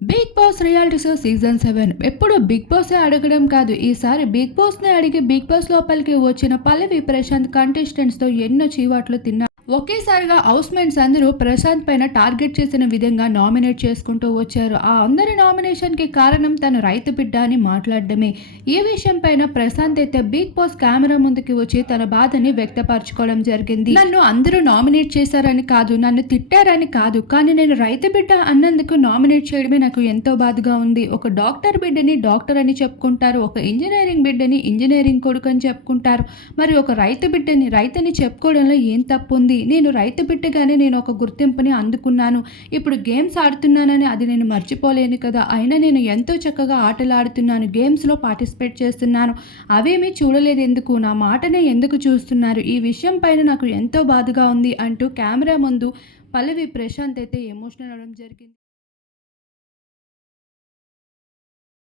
Big Boss reality show season 7 ఎప్పుడు big బాసే అడగడం కాదు. ఈసారి బిగ్ బాస్‌నే అడిగి బిగ్ బాస్ లోపలికి వచ్చిన పల్లవి ప్రశాంత్ కంటెస్టెంట్స్‌తో ఎన్నో చీవాట్లు తిన్నారు. ఒకేసారిగా హౌస్‌మేట్స్ అందరూ ప్రశాంత్ పైన టార్గెట్ చేసిన విధంగా నామినేట్ చేసుకుంటూ వచ్చారు. ఆ అందరి నామినేషన్‌కి కారణం తను రైతు బిడ్డ అని మాట్లాడడమే. ఈ విషయం పైన ప్రశాంత్ అయితే బిగ్ బాస్ కెమెరా ముందుకి వచ్చి తన బాధని వ్యక్తపరచుకోవడం జరిగింది. నన్ను అందరూ నామినేట్ చేశారని కాదు, నన్ను తిట్టారని కాదు, కానీ నేను రైతు బిడ్డ అన్నందుకు నామినేట్ చేయడమే నాకు ఎంతో బాధగా ఉంది. ఒక డాక్టర్ బిడ్డని డాక్టర్ అని చెప్పుకుంటారు, ఒక ఇంజినీరింగ్ బిడ్డని ఇంజినీరింగ్ కొడుకు అని చెప్పుకుంటారు. మరి ఒక రైతు బిడ్డని రైతని చెప్పుకోవడంలో ఏం తప్పుంది? నేను రైతు బిడ్డగానే నేను ఒక గుర్తింపుని అందుకున్నాను. ఇప్పుడు గేమ్స్ ఆడుతున్నానని అది నేను మర్చిపోలేను కదా! అయినా నేను ఎంతో చక్కగా ఆటలాడుతున్నాను. గేమ్స్‌లో పార్టిసిపేట్ చేస్తున్నాను. అవేమీ చూడలేదెందుకు? నా మాటనే ఎందుకు చూస్తున్నారు? ఈ విషయం పైన నాకు ఎంతో బాధగా ఉంది అంటూ కెమెరా ముందు పల్లవి ప్రశాంత్ అయితే ఎమోషనల్ అవ్వడం జరిగింది.